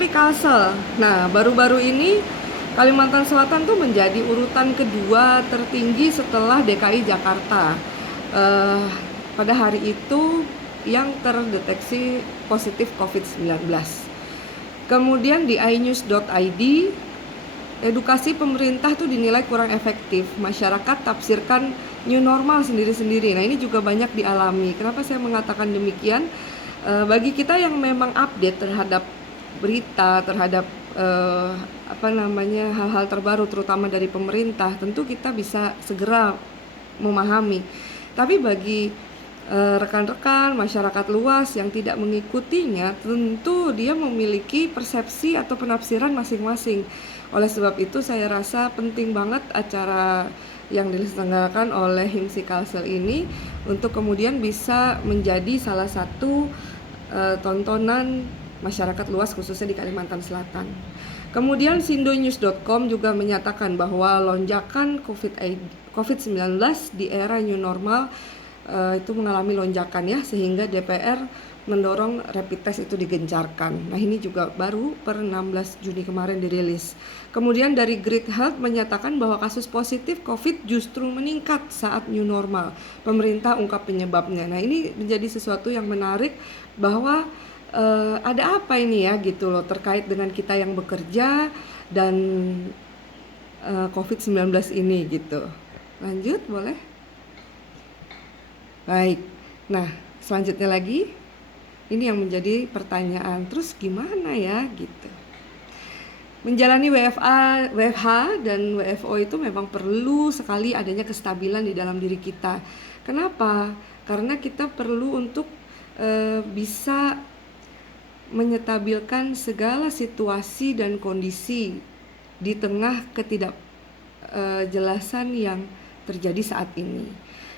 Tapi Kalsel, nah baru-baru ini Kalimantan Selatan tuh menjadi urutan kedua tertinggi setelah DKI Jakarta. Eh, Pada hari itu yang terdeteksi positif COVID-19. Kemudian di inews.id, edukasi pemerintah tuh dinilai kurang efektif. Masyarakat tafsirkan new normal sendiri-sendiri. Nah, ini juga banyak dialami. Kenapa saya mengatakan demikian? Bagi kita yang memang update terhadap berita, terhadap hal-hal terbaru terutama dari pemerintah, tentu kita bisa segera memahami. Tapi bagi rekan-rekan masyarakat luas yang tidak mengikutinya, tentu dia memiliki persepsi atau penafsiran masing-masing. Oleh sebab itu saya rasa penting banget acara yang diselenggarakan oleh HIMSI Kalsel ini untuk kemudian bisa menjadi salah satu tontonan masyarakat luas khususnya di Kalimantan Selatan. Kemudian sindonews.com juga menyatakan bahwa lonjakan COVID-19 di era new normal itu mengalami lonjakan ya, sehingga DPR mendorong rapid test itu digencarkan. Nah, ini juga baru per 16 Juni kemarin dirilis. Kemudian dari Grid Health menyatakan bahwa kasus positif COVID justru meningkat saat new normal. Pemerintah ungkap penyebabnya. Nah, ini menjadi sesuatu yang menarik bahwa ada apa ini ya gitu loh terkait dengan kita yang bekerja dan COVID-19 ini gitu. Lanjut boleh? Baik, nah selanjutnya lagi, ini yang menjadi pertanyaan, terus gimana ya gitu. Menjalani WFH dan WFO itu memang perlu sekali adanya kestabilan di dalam diri kita. Kenapa? Karena kita perlu untuk bisa menyetabilkan segala situasi dan kondisi di tengah ketidakjelasan yang terjadi saat ini.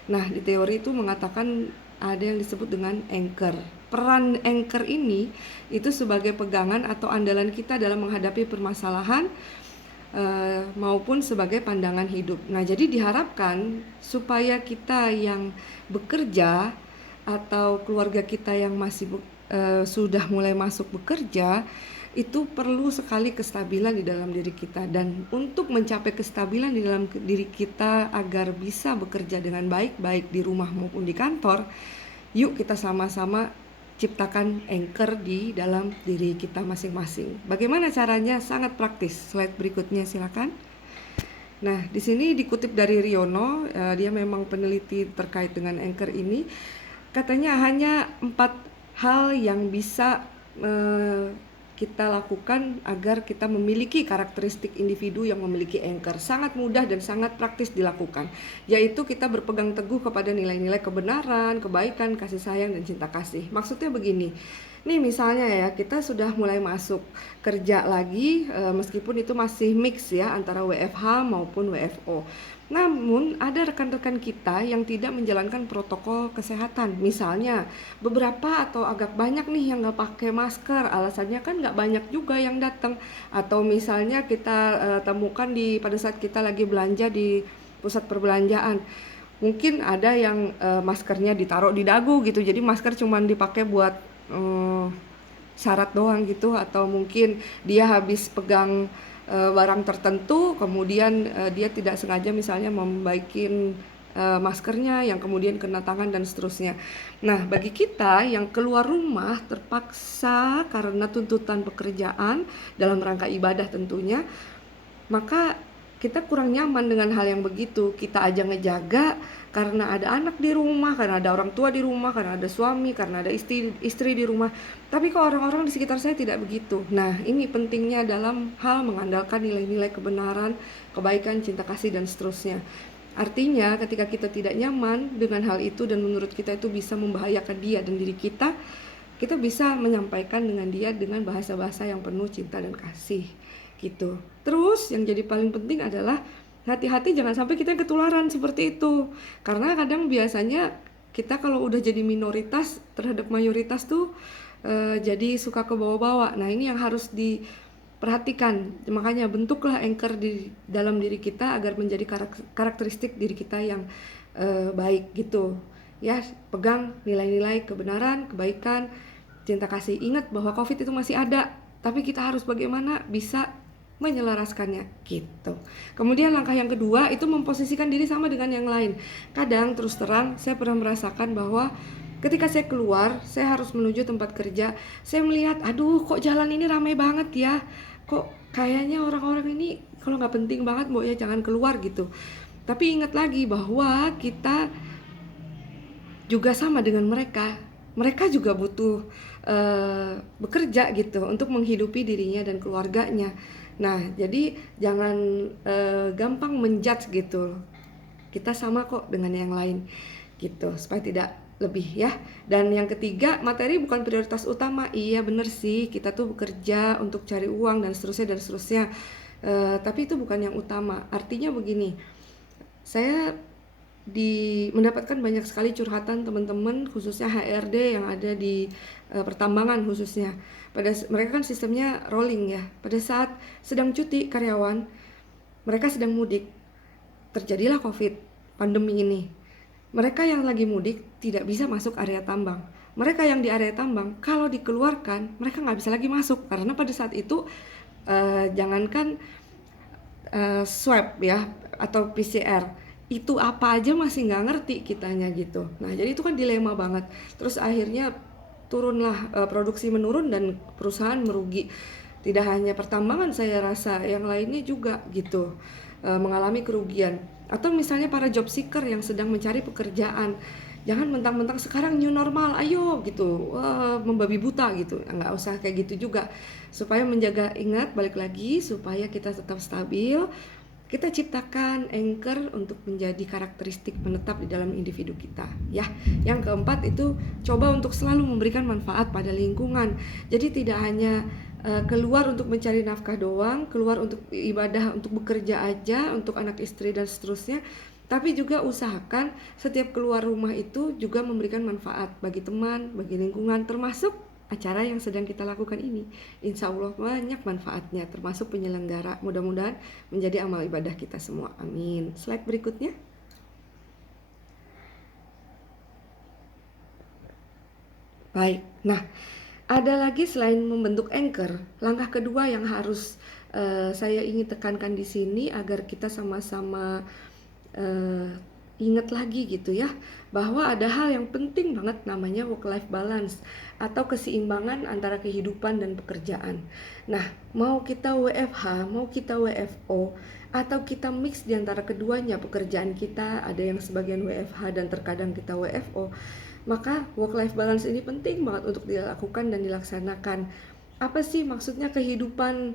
Nah, di teori itu mengatakan ada yang disebut dengan anchor. Peran anchor ini itu sebagai pegangan atau andalan kita dalam menghadapi permasalahan maupun sebagai pandangan hidup. Nah, jadi diharapkan supaya kita yang bekerja atau keluarga kita yang masih sudah mulai masuk bekerja itu perlu sekali kestabilan di dalam diri kita, dan untuk mencapai kestabilan di dalam diri kita agar bisa bekerja dengan baik, baik di rumah maupun di kantor, yuk kita sama-sama ciptakan anchor di dalam diri kita masing-masing. Bagaimana caranya? Sangat praktis. Slide berikutnya silakan. Nah, di sini dikutip dari Riono, dia memang peneliti terkait dengan anchor ini. Katanya hanya 4 hal yang bisa kita lakukan agar kita memiliki karakteristik individu yang memiliki anchor. Sangat mudah dan sangat praktis dilakukan, yaitu kita berpegang teguh kepada nilai-nilai kebenaran, kebaikan, kasih sayang, dan cinta kasih. Maksudnya begini, nih misalnya ya, kita sudah mulai masuk kerja lagi, meskipun itu masih mix ya antara WFH maupun WFO. Namun ada rekan-rekan kita yang tidak menjalankan protokol kesehatan. Misalnya beberapa atau agak banyak nih yang nggak pakai masker, alasannya kan nggak banyak juga yang datang. Atau misalnya kita temukan pada saat kita lagi belanja di pusat perbelanjaan, mungkin ada yang maskernya ditaruh di dagu gitu, jadi masker cuma dipakai buat syarat doang gitu. Atau mungkin dia habis pegang barang tertentu, kemudian dia tidak sengaja misalnya membaikin maskernya yang kemudian kena tangan dan seterusnya. Nah, bagi kita yang keluar rumah terpaksa karena tuntutan pekerjaan dalam rangka ibadah tentunya, maka kita kurang nyaman dengan hal yang begitu. Kita aja ngejaga karena ada anak di rumah, karena ada orang tua di rumah, karena ada suami, karena ada istri di rumah. Tapi kok orang-orang di sekitar saya tidak begitu. Nah, ini pentingnya dalam hal mengandalkan nilai-nilai kebenaran, kebaikan, cinta kasih, dan seterusnya. Artinya ketika kita tidak nyaman dengan hal itu dan menurut kita itu bisa membahayakan dia dan diri kita, kita bisa menyampaikan dengan dia dengan bahasa-bahasa yang penuh cinta dan kasih gitu. Terus yang jadi paling penting adalah hati-hati jangan sampai kita ketularan seperti itu. Karena kadang biasanya kita kalau udah jadi minoritas terhadap mayoritas tuh jadi suka ke bawah-bawah. Nah, ini yang harus diperhatikan. Makanya bentuklah anchor di dalam diri kita agar menjadi karakteristik diri kita yang baik gitu. Ya, pegang nilai-nilai kebenaran, kebaikan, cinta kasih. Ingat bahwa COVID itu masih ada. tapi kita harus bagaimana bisa menyelaraskannya gitu. Kemudian langkah yang kedua itu memposisikan diri sama dengan yang lain. Kadang terus terang saya pernah merasakan bahwa ketika saya keluar, saya harus menuju tempat kerja, saya melihat, aduh kok jalan ini ramai banget ya, kok kayaknya orang-orang ini kalau nggak penting banget Mbok ya jangan keluar gitu. Tapi ingat lagi bahwa kita juga sama dengan mereka. Mereka juga butuh bekerja gitu untuk menghidupi dirinya dan keluarganya. Nah, jadi jangan gampang menjudge gitu. Kita sama kok dengan yang lain gitu, supaya tidak lebih ya. Dan yang ketiga, materi bukan prioritas utama. Iya bener sih, kita tuh bekerja untuk cari uang dan seterusnya. Tapi itu bukan yang utama. Artinya begini, saya mendapatkan banyak sekali curhatan teman-teman khususnya HRD yang ada di pertambangan khususnya. Mereka kan sistemnya rolling ya. Pada saat sedang cuti karyawan, mereka sedang mudik, terjadilah COVID, pandemi ini. Mereka yang lagi mudik tidak bisa masuk area tambang. Mereka yang di area tambang, kalau dikeluarkan, mereka nggak bisa lagi masuk karena pada saat itu jangankan swab ya atau PCR, itu apa aja masih nggak ngerti kitanya gitu. Nah jadi itu kan dilema banget. Terus akhirnya turunlah produksi menurun dan perusahaan merugi. Tidak hanya pertambangan, saya rasa yang lainnya juga gitu mengalami kerugian. Atau misalnya para job seeker yang sedang mencari pekerjaan, jangan mentang-mentang sekarang new normal, ayo gitu, membabi buta gitu. Nggak usah kayak gitu juga. Supaya menjaga, ingat balik lagi, supaya kita tetap stabil, kita ciptakan anchor untuk menjadi karakteristik menetap di dalam individu kita ya. Yang keempat itu coba untuk selalu memberikan manfaat pada lingkungan. Jadi tidak hanya keluar untuk mencari nafkah doang, keluar untuk ibadah, untuk bekerja aja, untuk anak istri dan seterusnya, tapi juga usahakan setiap keluar rumah itu juga memberikan manfaat bagi teman, bagi lingkungan, termasuk acara yang sedang kita lakukan ini. Insya Allah banyak manfaatnya, termasuk penyelenggara. Mudah-mudahan menjadi amal ibadah kita semua. Amin. Slide berikutnya. Baik, nah ada lagi selain membentuk anchor, langkah kedua yang harus saya ingin tekankan di sini agar kita sama-sama ingat lagi gitu ya, bahwa ada hal yang penting banget namanya work-life balance atau keseimbangan antara kehidupan dan pekerjaan. Nah, mau kita WFH, mau kita WFO, atau kita mix di antara keduanya, pekerjaan kita ada yang sebagian WFH dan terkadang kita WFO, maka work-life balance ini penting banget untuk dilakukan dan dilaksanakan. Apa sih maksudnya kehidupan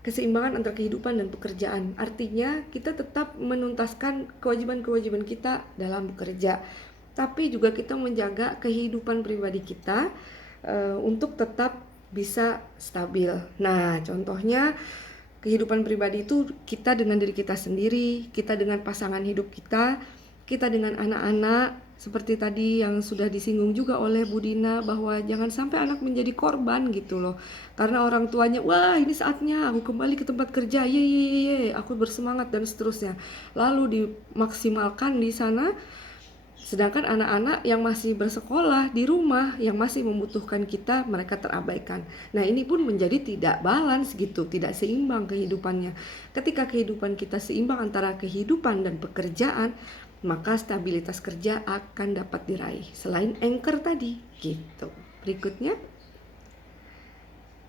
keseimbangan antara kehidupan dan pekerjaan? Artinya kita tetap menuntaskan kewajiban-kewajiban kita dalam bekerja, tapi juga kita menjaga kehidupan pribadi kita untuk tetap bisa stabil. Nah, contohnya kehidupan pribadi itu kita dengan diri kita sendiri, kita dengan pasangan hidup kita, kita dengan anak-anak. Seperti tadi yang sudah disinggung juga oleh Bu Dina, bahwa jangan sampai anak menjadi korban gitu loh. Karena orang tuanya, wah ini saatnya aku kembali ke tempat kerja, ye, aku bersemangat dan seterusnya. Lalu dimaksimalkan di sana, sedangkan anak-anak yang masih bersekolah di rumah, yang masih membutuhkan kita, mereka terabaikan. Nah ini pun menjadi tidak balance gitu, tidak seimbang kehidupannya. Ketika kehidupan kita seimbang antara kehidupan dan pekerjaan, maka stabilitas kerja akan dapat diraih selain anchor tadi gitu. Berikutnya,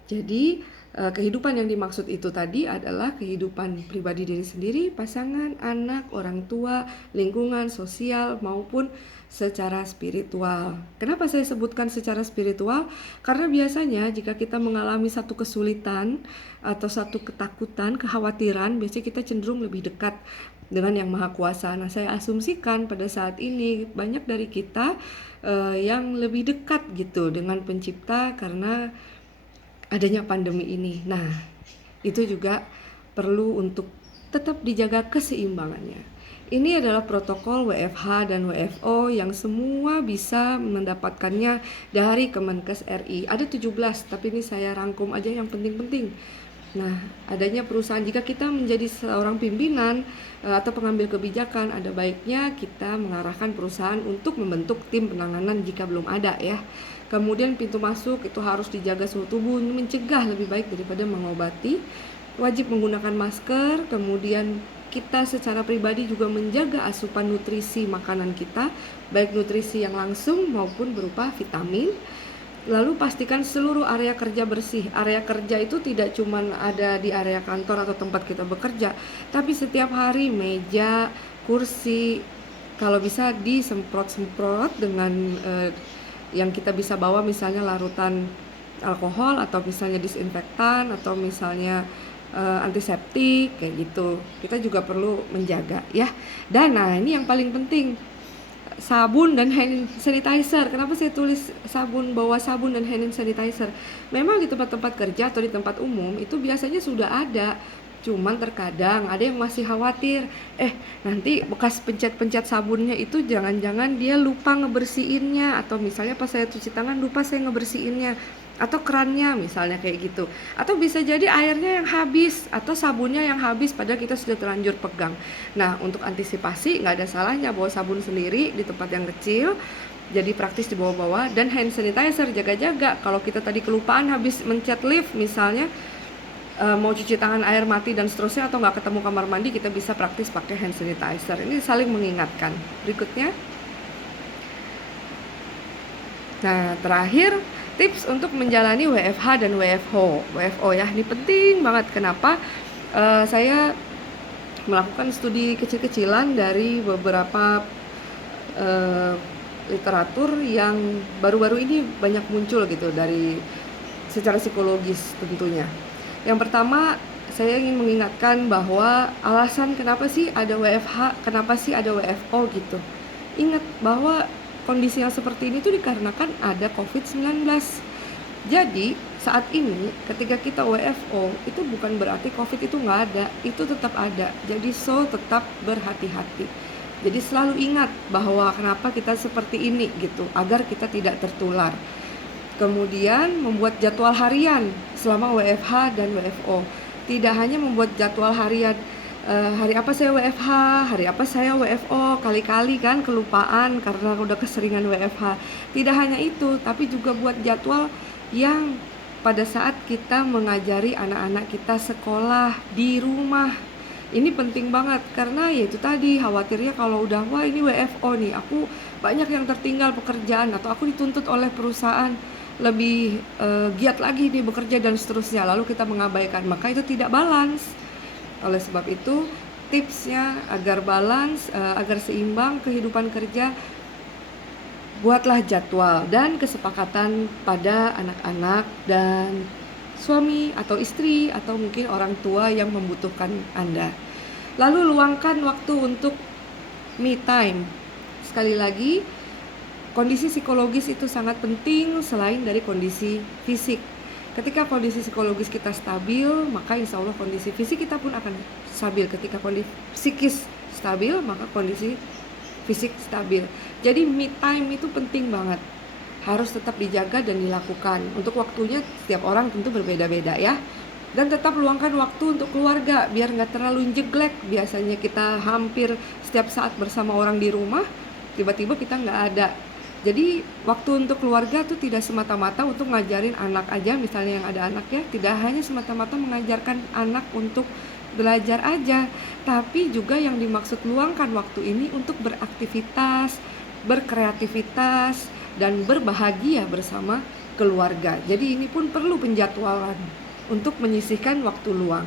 jadi kehidupan yang dimaksud itu tadi adalah kehidupan pribadi diri sendiri, pasangan, anak, orang tua, lingkungan, sosial maupun secara spiritual. Kenapa saya sebutkan secara spiritual? Karena biasanya jika kita mengalami satu kesulitan atau satu ketakutan, kekhawatiran, biasanya kita cenderung lebih dekat dengan Yang Maha Kuasa. Nah, saya asumsikan pada saat ini banyak dari kita yang lebih dekat gitu dengan Pencipta karena adanya pandemi ini. Nah, itu juga perlu untuk tetap dijaga keseimbangannya. Ini adalah protokol WFH dan WFO yang semua bisa mendapatkannya dari Kemenkes RI. Ada 17, tapi ini saya rangkum aja yang penting-penting. Nah, adanya perusahaan, jika kita menjadi seorang pimpinan atau pengambil kebijakan, ada baiknya kita mengarahkan perusahaan untuk membentuk tim penanganan jika belum ada ya. Kemudian pintu masuk itu harus dijaga suhu tubuh, mencegah lebih baik daripada mengobati. Wajib menggunakan masker, kemudian kita secara pribadi juga menjaga asupan nutrisi makanan kita, baik nutrisi yang langsung maupun berupa vitamin. Lalu pastikan seluruh area kerja bersih. Area kerja itu tidak cuma ada di area kantor atau tempat kita bekerja, tapi setiap hari meja, kursi, kalau bisa disemprot-semprot dengan yang kita bisa bawa, misalnya larutan alkohol atau misalnya disinfektan atau misalnya antiseptik kayak gitu. Kita juga perlu menjaga ya. Dan nah ini yang paling penting, sabun dan hand sanitizer. Kenapa saya tulis bawa sabun dan hand sanitizer? Memang di tempat-tempat kerja atau di tempat umum itu biasanya sudah ada, cuman terkadang ada yang masih khawatir, nanti bekas pencet-pencet sabunnya itu jangan-jangan dia lupa ngebersihinnya, atau misalnya pas saya cuci tangan lupa saya ngebersihinnya, atau kerannya misalnya kayak gitu, atau bisa jadi airnya yang habis atau sabunnya yang habis padahal kita sudah terlanjur pegang. Nah, untuk antisipasi nggak ada salahnya bawa sabun sendiri di tempat yang kecil, jadi praktis dibawa-bawa. Dan hand sanitizer, jaga-jaga kalau kita tadi kelupaan habis mencet lift misalnya, mau cuci tangan air mati dan seterusnya, atau nggak ketemu kamar mandi, kita bisa praktis pakai hand sanitizer. Ini saling mengingatkan. Berikutnya, nah terakhir, tips untuk menjalani WFH dan WFO ya, ini penting banget. Kenapa? Saya melakukan studi kecil-kecilan dari beberapa literatur yang baru-baru ini banyak muncul gitu, dari secara psikologis tentunya. Yang pertama, saya ingin mengingatkan bahwa alasan kenapa sih ada WFH, kenapa sih ada WFO gitu. Ingat bahwa kondisi yang seperti ini tuh dikarenakan ada COVID-19. Jadi saat ini ketika kita WFO itu bukan berarti COVID itu nggak ada, itu tetap ada. Jadi tetap berhati-hati. Jadi selalu ingat bahwa kenapa kita seperti ini gitu, agar kita tidak tertular. Kemudian membuat jadwal harian selama WFH dan WFO. Tidak hanya membuat jadwal harian, hari apa saya WFH, hari apa saya WFO, kali-kali kan kelupaan karena udah keseringan WFH. Tidak hanya itu, tapi juga buat jadwal yang pada saat kita mengajari anak-anak kita sekolah di rumah. Ini penting banget, karena ya itu tadi, khawatirnya kalau udah wah ini WFO nih, aku banyak yang tertinggal pekerjaan, atau aku dituntut oleh perusahaan lebih giat lagi nih bekerja dan seterusnya, lalu kita mengabaikan, maka itu tidak balance. Oleh sebab itu, tipsnya agar balance, agar seimbang kehidupan kerja, buatlah jadwal dan kesepakatan pada anak-anak dan suami atau istri atau mungkin orang tua yang membutuhkan Anda. Lalu luangkan waktu untuk me time. Sekali lagi, kondisi psikologis itu sangat penting selain dari kondisi fisik. Ketika kondisi psikologis kita stabil, maka insya Allah kondisi fisik kita pun akan stabil. Ketika kondisi psikis stabil, maka kondisi fisik stabil. Jadi me time itu penting banget, harus tetap dijaga dan dilakukan. Untuk waktunya setiap orang tentu berbeda-beda ya. Dan tetap luangkan waktu untuk keluarga biar nggak terlalu jeglek. Biasanya kita hampir setiap saat bersama orang di rumah, tiba-tiba kita nggak ada. Jadi waktu untuk keluarga tuh tidak semata-mata untuk ngajarin anak aja, misalnya yang ada anak ya, tidak hanya semata-mata mengajarkan anak untuk belajar aja, tapi juga yang dimaksud luangkan waktu ini untuk beraktivitas, berkreativitas, dan berbahagia bersama keluarga. Jadi ini pun perlu penjadwalan untuk menyisihkan waktu luang.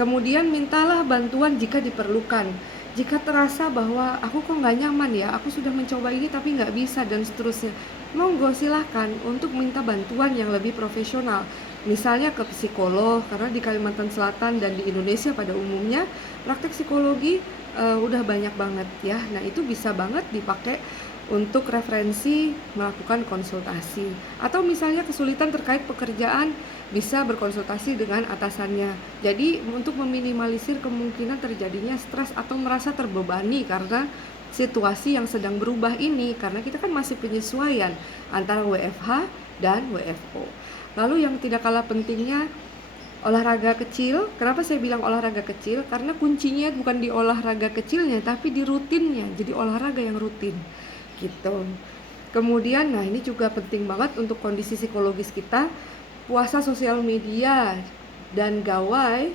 Kemudian mintalah bantuan jika diperlukan. Jika terasa bahwa aku kok nggak nyaman ya, aku sudah mencoba ini tapi nggak bisa dan seterusnya, monggo silahkan untuk minta bantuan yang lebih profesional. Misalnya ke psikolog, karena di Kalimantan Selatan dan di Indonesia pada umumnya praktek psikologi udah banyak banget ya. Nah itu bisa banget dipakai untuk referensi melakukan konsultasi. Atau misalnya kesulitan terkait pekerjaan, bisa berkonsultasi dengan atasannya. Jadi untuk meminimalisir kemungkinan terjadinya stres atau merasa terbebani karena situasi yang sedang berubah ini, karena kita kan masih penyesuaian antara WFH dan WFO. Lalu yang tidak kalah pentingnya, Olahraga kecil, kenapa saya bilang olahraga kecil? Karena kuncinya bukan di olahraga kecilnya, tapi di rutinnya. Jadi olahraga yang rutin, gitu. Kemudian, nah ini juga penting banget untuk kondisi psikologis kita. Puasa sosial media dan gawai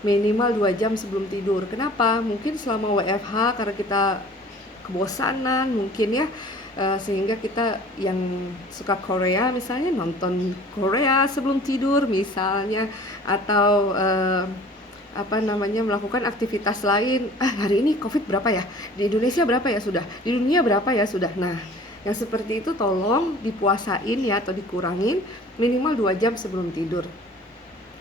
minimal 2 jam sebelum tidur. Kenapa? Mungkin selama WFH karena kita kebosanan mungkin ya, sehingga kita yang suka Korea misalnya nonton Korea sebelum tidur misalnya, atau melakukan aktivitas lain. Hari ini COVID berapa ya? Di Indonesia berapa ya sudah? Di dunia berapa ya sudah? Nah, yang seperti itu tolong dipuasain ya, atau dikurangin minimal 2 jam sebelum tidur.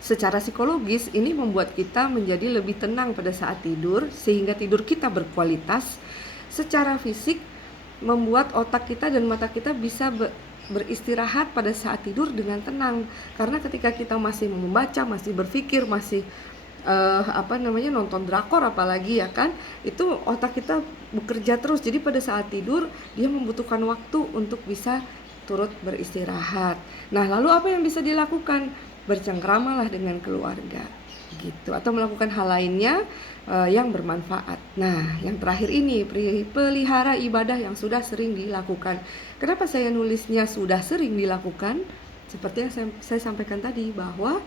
Secara psikologis ini membuat kita menjadi lebih tenang pada saat tidur, sehingga tidur kita berkualitas. Secara fisik membuat otak kita dan mata kita bisa beristirahat pada saat tidur dengan tenang. Karena ketika kita masih membaca, masih berpikir, masih nonton drakor apalagi ya kan, itu otak kita bekerja terus. Jadi pada saat tidur dia membutuhkan waktu untuk bisa turut beristirahat. Nah, lalu apa yang bisa dilakukan? Bercengkramalah dengan keluarga gitu, atau melakukan hal lainnya yang bermanfaat. Nah, yang terakhir ini, pelihara ibadah yang sudah sering dilakukan. Kenapa saya nulisnya sudah sering dilakukan? Seperti yang saya sampaikan tadi, bahwa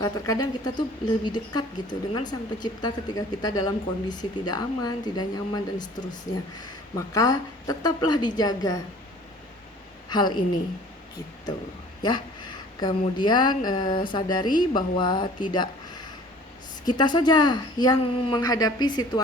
terkadang kita tuh lebih dekat gitu dengan Sang Pencipta ketika kita dalam kondisi tidak aman, tidak nyaman, dan seterusnya. Maka tetaplah dijaga hal ini gitu ya. Kemudian sadari bahwa tidak kita saja yang menghadapi situasi